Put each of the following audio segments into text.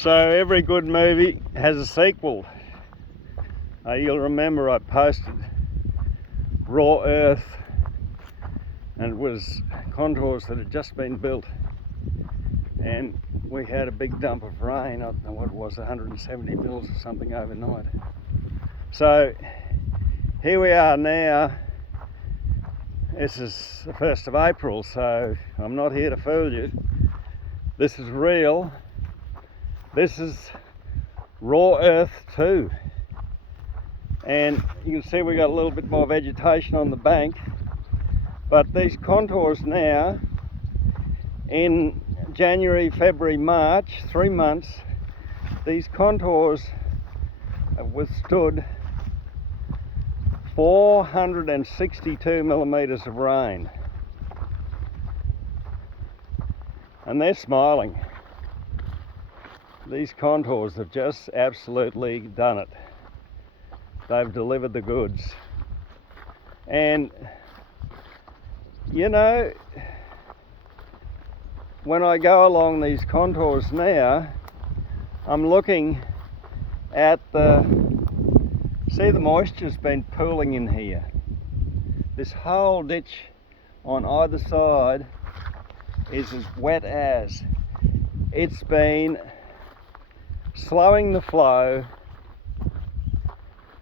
So every good movie has a sequel. You'll remember I posted Raw Earth, and it was contours that had just been built, and we had a big dump of rain. I don't know what it was, 170 mils or something overnight. So here we are now. This is the 1st of April, so I'm not here to fool you. This is real. This is Raw Earth 2. And you can see we got a little bit more vegetation on the bank. But these contours now, in January, February, March, 3 months, these contours have withstood 462 millimeters of rain. And they're smiling. These contours have just absolutely done it. They've delivered the goods. And you know, when I go along these contours now, I'm looking at see, the moisture's been pooling in here. This whole ditch on either side is as wet as. It's been slowing the flow,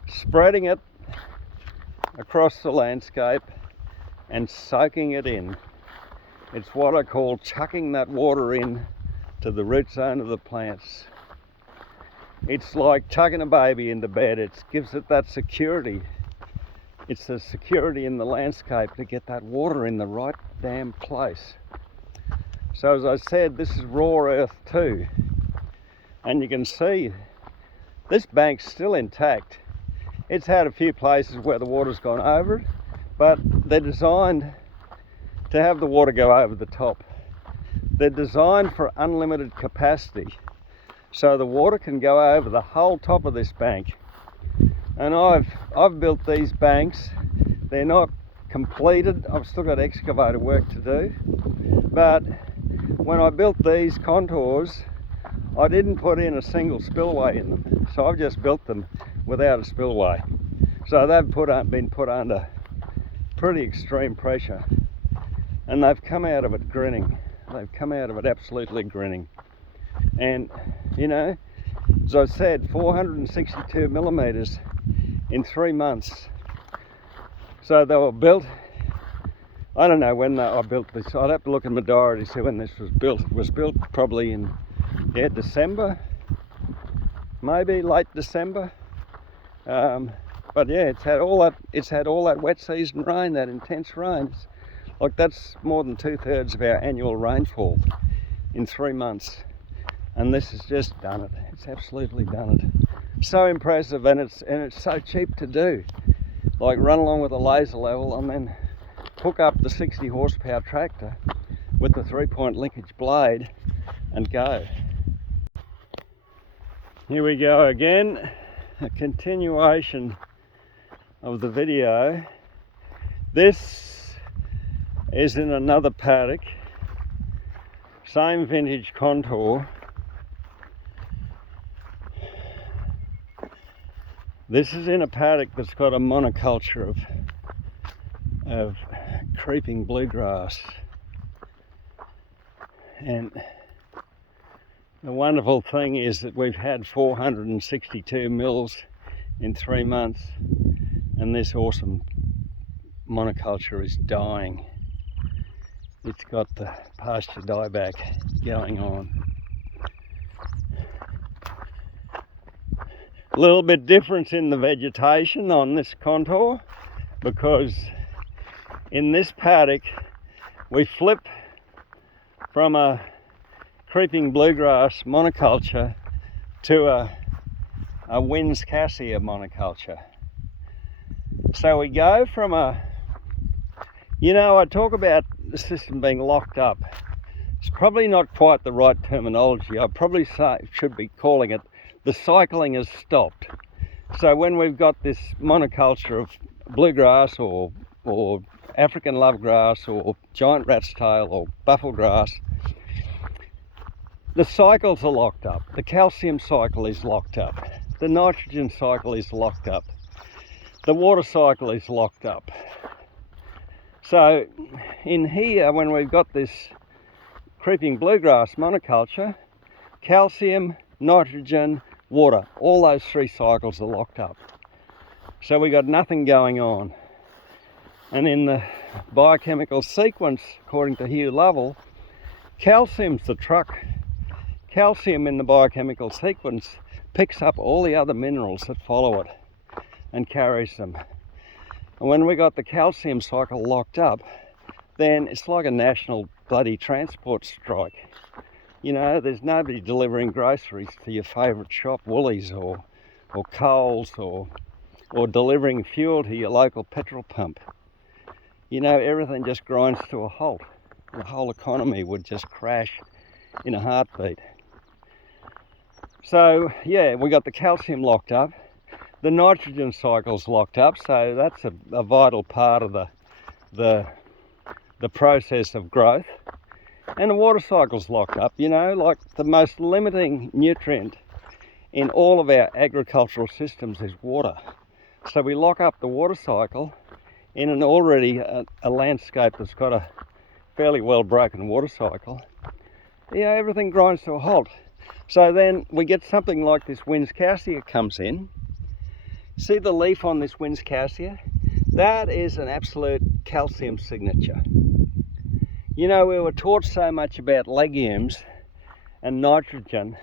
spreading it across the landscape and soaking it in. It's what I call chucking that water in to the root zone of the plants. It's like chucking a baby into bed. It gives it that security. It's the security in the landscape to get that water in the right damn place. So as I said, this is Raw Earth 2. And you can see this bank's still intact. It's had a few places where the water's gone over it, but they're designed to have the water go over the top. They're designed for unlimited capacity, so the water can go over the whole top of this bank. And I've built these banks. They're not completed. I've still got excavator work to do. But when I built these contours, I didn't put in a single spillway in them. So I've just built them without a spillway. So they've been put under pretty extreme pressure. And they've come out of it grinning. They've come out of it absolutely grinning. And, you know, as I said, 462 millimeters in 3 months. So they were built, I don't know when I built this. I'd have to look in my diary to see when this was built. It was built probably in, December, maybe late December. But yeah, it's had all that wet season rain, that intense rain. Like, that's more than 2/3 of our annual rainfall in 3 months. And this has just done it. It's absolutely done it. So impressive, and it's so cheap to do. Like, run along with a laser level and then hook up the 60 horsepower tractor with the 3-point linkage blade and go. Here we go again, a continuation of the video. This is in another paddock, same vintage contour. This is in a paddock that's got a monoculture of creeping bluegrass. And the wonderful thing is that we've had 462 mils in 3 months, and this awesome monoculture is dying. It's got the pasture dieback going on. A little bit difference in the vegetation on this contour, because in this paddock we flip from a creeping bluegrass monoculture to a Wins cassia monoculture. So we go from I talk about the system being locked up. It's probably not quite the right terminology. I probably should be calling it the cycling has stopped. So when we've got this monoculture of bluegrass or African lovegrass or giant rat's tail or bufflegrass, the cycles are locked up. The calcium cycle is locked up. The nitrogen cycle is locked up. The water cycle is locked up. So in here, when we've got this creeping bluegrass monoculture, calcium, nitrogen, water, all those three cycles are locked up. So we got nothing going on. And in the biochemical sequence, according to Hugh Lovell, calcium's the truck. Calcium in the biochemical sequence picks up all the other minerals that follow it and carries them. And when we got the calcium cycle locked up, then it's like a national bloody transport strike. You know, there's nobody delivering groceries to your favourite shop, Woolies or Coles, or delivering fuel to your local petrol pump. You know, everything just grinds to a halt. The whole economy would just crash in a heartbeat. So yeah, we got the calcium locked up. The nitrogen cycle's locked up, so that's a vital part of the process of growth. And the water cycle's locked up, you know, like the most limiting nutrient in all of our agricultural systems is water. So we lock up the water cycle in an already a landscape that's got a fairly well broken water cycle. You know, everything grinds to a halt. So then we get something like this Wins cassia comes in. See the leaf on this Wins cassia? That is an absolute calcium signature. You know, we were taught so much about legumes and nitrogen,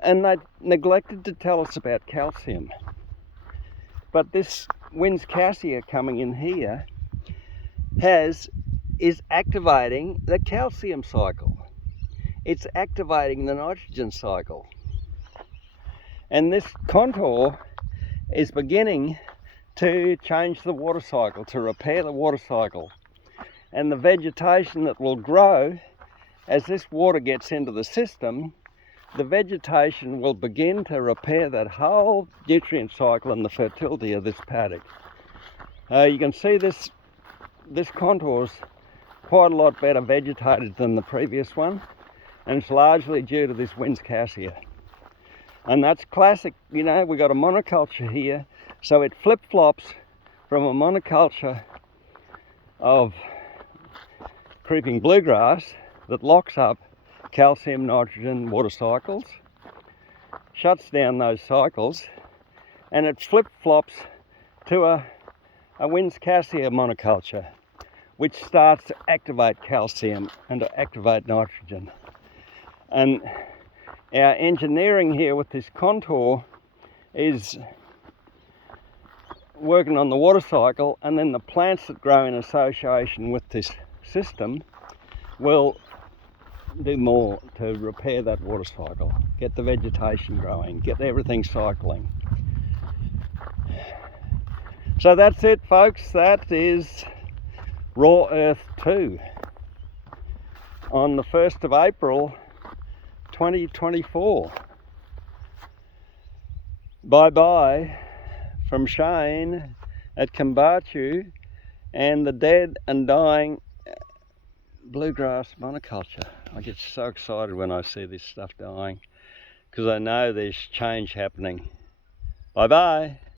and they neglected to tell us about calcium. But this Wins cassia coming in here is activating the calcium cycle. It's activating the nitrogen cycle. And this contour is beginning to change the water cycle, to repair the water cycle. And the vegetation that will grow as this water gets into the system, the vegetation will begin to repair that whole nutrient cycle and the fertility of this paddock. You can see this contour's quite a lot better vegetated than the previous one, and it's largely due to this Wins cassia. And that's classic, you know, we got a monoculture here, so it flip-flops from a monoculture of creeping bluegrass that locks up calcium, nitrogen, water cycles, shuts down those cycles, and it flip-flops to a Wins cassia monoculture, which starts to activate calcium and to activate nitrogen. And our engineering here with this contour is working on the water cycle, and then the plants that grow in association with this system will do more to repair that water cycle, get the vegetation growing, get everything cycling. So that's it, folks. That is Raw Earth 2 on the 1st of April 2024. Bye bye from Shane at Kimbarchu and the dead and dying bluegrass monoculture. I get so excited when I see this stuff dying because I know there's change happening. Bye bye.